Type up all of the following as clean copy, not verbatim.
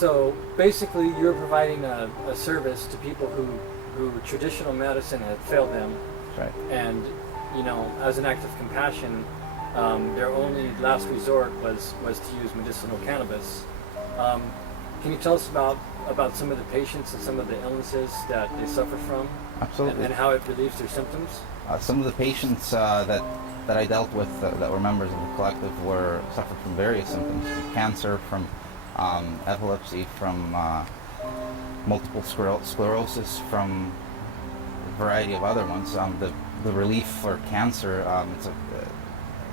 So basically, you're providing a service to people who traditional medicine had failed them, That's right. and as an act of compassion, their only last resort was to use medicinal cannabis. Can you tell us about some of the patients and some of the illnesses that they suffer from? Absolutely. And how it relieves their symptoms? Some of the patients that I dealt with that were members of the collective suffered from various symptoms: from cancer, from epilepsy, from multiple sclerosis, from a variety of other ones. The relief for cancer, it's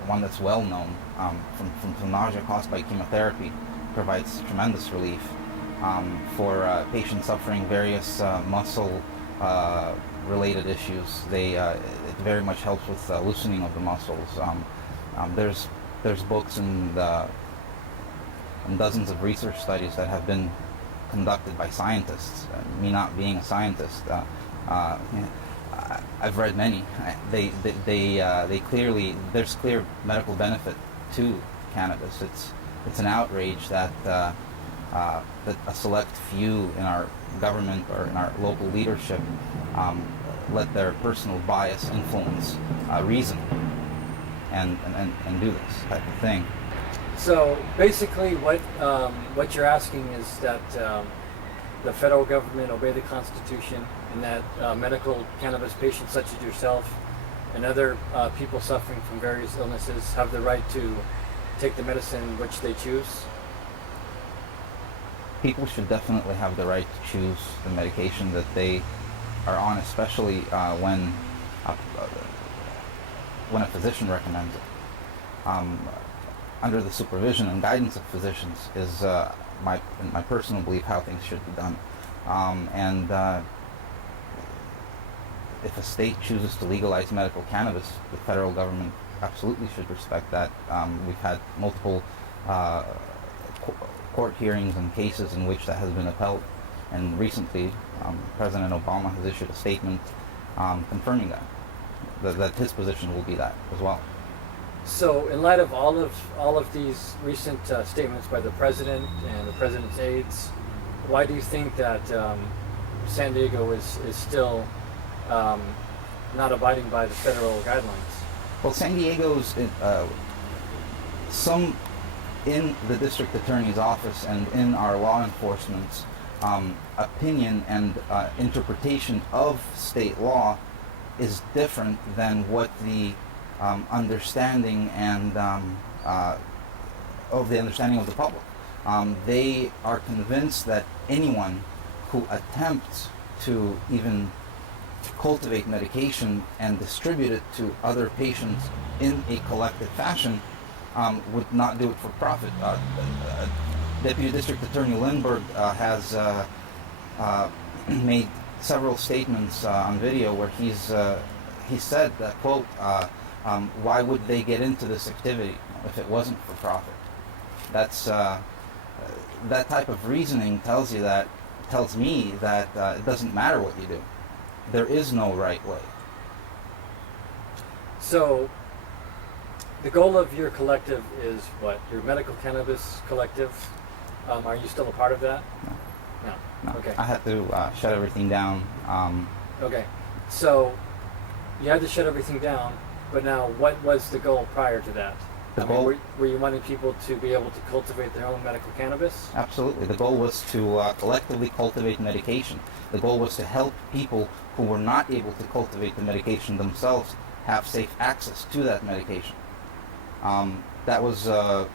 one that's well known, from nausea caused by chemotherapy, provides tremendous relief. For patients suffering various muscle related issues, it very much helps with loosening of the muscles. There's books and dozens of research studies that have been conducted by scientists. Me not being a scientist, I've read many. They clearly, there's clear medical benefit to cannabis. It's an outrage that a select few in our government or in our local leadership let their personal bias influence reason and do this type of thing. So basically, what you're asking is that the federal government obey the Constitution, and that medical cannabis patients such as yourself and other people suffering from various illnesses have the right to take the medicine which they choose. People should definitely have the right to choose the medication that they are on, especially when a physician recommends it. Under the supervision and guidance of physicians is my personal belief how things should be done. If a state chooses to legalize medical cannabis, the federal government absolutely should respect that. We've had multiple court hearings and cases in which that has been upheld, and recently President Obama has issued a statement confirming that his position will be that as well. So, in light of all of these recent statements by the president and the president's aides, why do you think that San Diego is still not abiding by the federal guidelines? Well, San Diego's some in the district attorney's office and in our law enforcement's opinion and interpretation of state law is different than what the understanding and of the understanding of the public. They are convinced that anyone who attempts to even cultivate medication and distribute it to other patients in a collective fashion would not do it for profit. Deputy District Attorney Lindbergh has made several statements on video where he said that, quote, why would they get into this activity if it wasn't for profit? That's that type of reasoning tells me that it doesn't matter what you do. There is no right way. So, the goal of your collective is what? Your medical cannabis collective? Are you still a part of that? No. Okay. I had to shut everything down. Okay. So, you had to shut everything down, but now what was the goal prior to that? Were you wanting people to be able to cultivate their own medical cannabis? Absolutely. The goal was to collectively cultivate medication. The goal was to help people who were not able to cultivate the medication themselves have safe access to that medication. That was the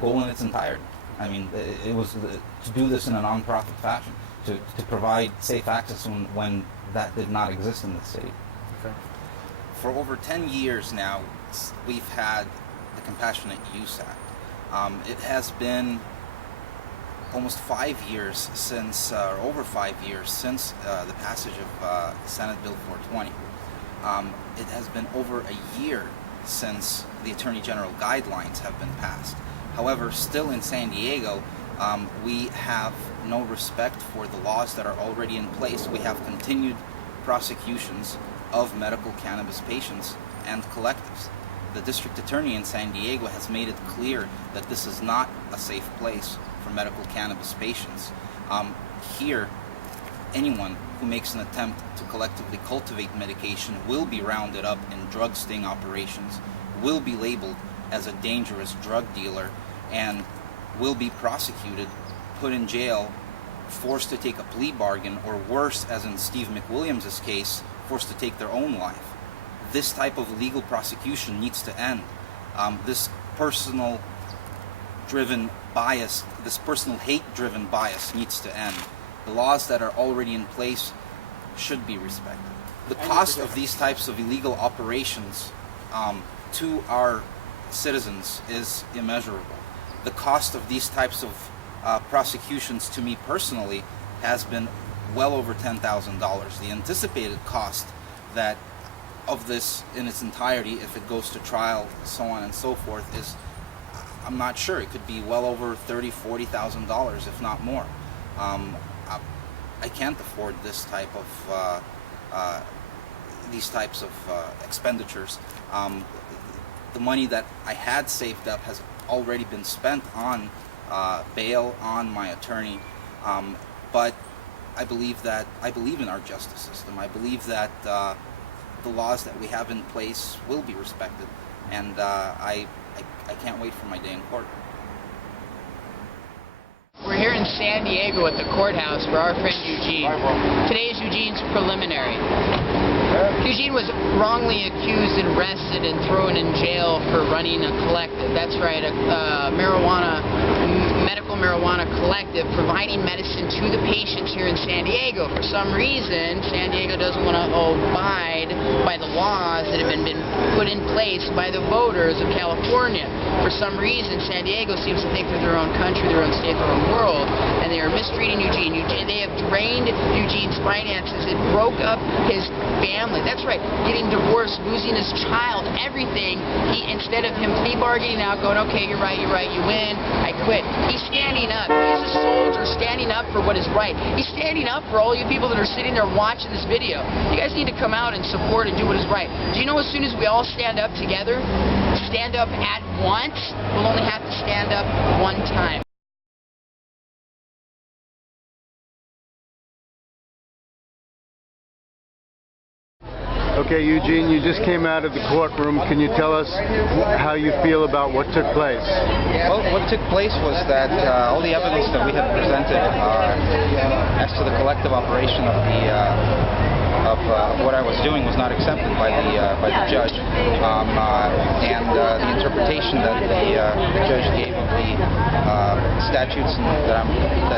goal in its entirety. I mean, it was to do this in a non-profit fashion, to provide safe access when that did not exist in the city. Okay. For over 10 years now, we've had the Compassionate Use Act. It has been almost 5 years since, or over 5 years since the passage of Senate Bill 420. It has been over a year since the Attorney General guidelines have been passed. However, still in San Diego, we have no respect for the laws that are already in place. We have continued prosecutions of medical cannabis patients and collectives. The district attorney in San Diego has made it clear that this is not a safe place for medical cannabis patients. Here, anyone who makes an attempt to collectively cultivate medication will be rounded up in drug sting operations, will be labeled as a dangerous drug dealer, and will be prosecuted, put in jail, forced to take a plea bargain, or worse, as in Steve McWilliams' case, forced to take their own life. This type of legal prosecution needs to end. This personal-driven bias, this personal hate-driven bias needs to end. The laws that are already in place should be respected. The cost of these types of illegal operations to our citizens is immeasurable. The cost of these types of prosecutions to me personally has been well over $10,000. The anticipated cost that of this in its entirety, if it goes to trial, so on and so forth, is, I'm not sure, it could be well over $30,000, $40,000, if not more. I can't afford this type of these types of expenditures. The money that I had saved up has already been spent on bail, on my attorney, but I believe in our justice system. I believe that the laws that we have in place will be respected, and I can't wait for my day in court. We're here in San Diego at the courthouse for our friend Eugene. Today is Eugene's preliminary. Eugene was wrongly accused and arrested and thrown in jail for running a collective. That's right, a medical marijuana collective providing medicine to the patients here in San Diego. For some reason, San Diego doesn't want to abide by the laws that have been put in place by the voters of California. For some reason, San Diego seems to think they're their own country, their own state, their own world, and they are mistreating Eugene. They have drained Eugene's finances. It broke up his family. That's right, getting divorced, losing his child, everything. Instead of him plea bargaining out, going, okay, you're right, you win, I quit. He's standing up. He's a soldier standing up for what is right. He's standing up for all you people that are sitting there watching this video. You guys need to come out and support and do what is right. Do you know as soon as we all stand up together, stand up at once, we'll only have to stand up one time. Okay, Eugene, you just came out of the courtroom. Can you tell us how you feel about what took place? Well, what took place was that all the evidence that we had presented as to the collective operation of what I was doing was not accepted by the judge, and the interpretation that the judge gave of the statutes that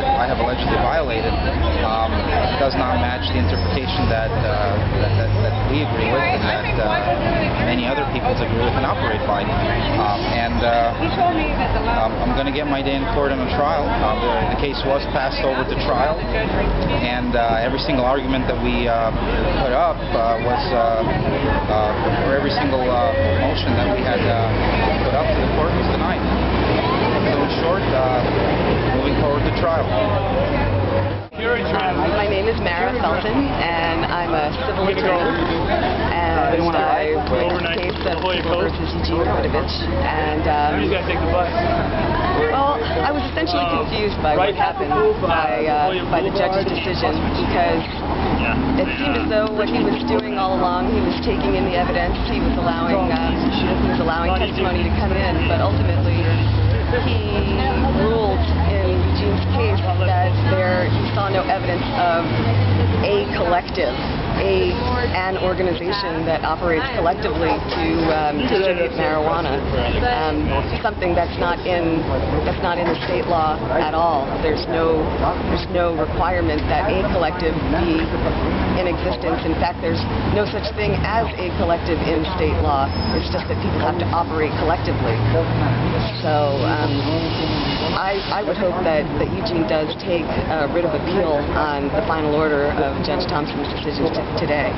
I have allegedly violated does not match the interpretation that we agree with and that many other peoples agree with and operate by. I'm going to get my day in court in a trial. The case was passed over to trial, and every single argument that we put up was for every single motion that we had put up to the court was denied. So in short, moving forward to trial. My name is Mara Felton, and I'm a civil attorney, and I bring the case of People versus Eugene Davidovich, and well, I was essentially confused by what happened by the judge's decision, because it seemed as though what he was doing all along, he was taking in the evidence, he was allowing testimony to come in, but ultimately he ruled in Eugene's case that he saw no evidence of a collective, an organization that operates collectively to distribute marijuana. Something that's not in the state law at all. There's no requirement that a collective be in existence. In fact, there's no such thing as a collective in state law. It's just that people have to operate collectively. So I would hope that Eugene does take a writ of appeal on the final order of Judge Thompson's decision today.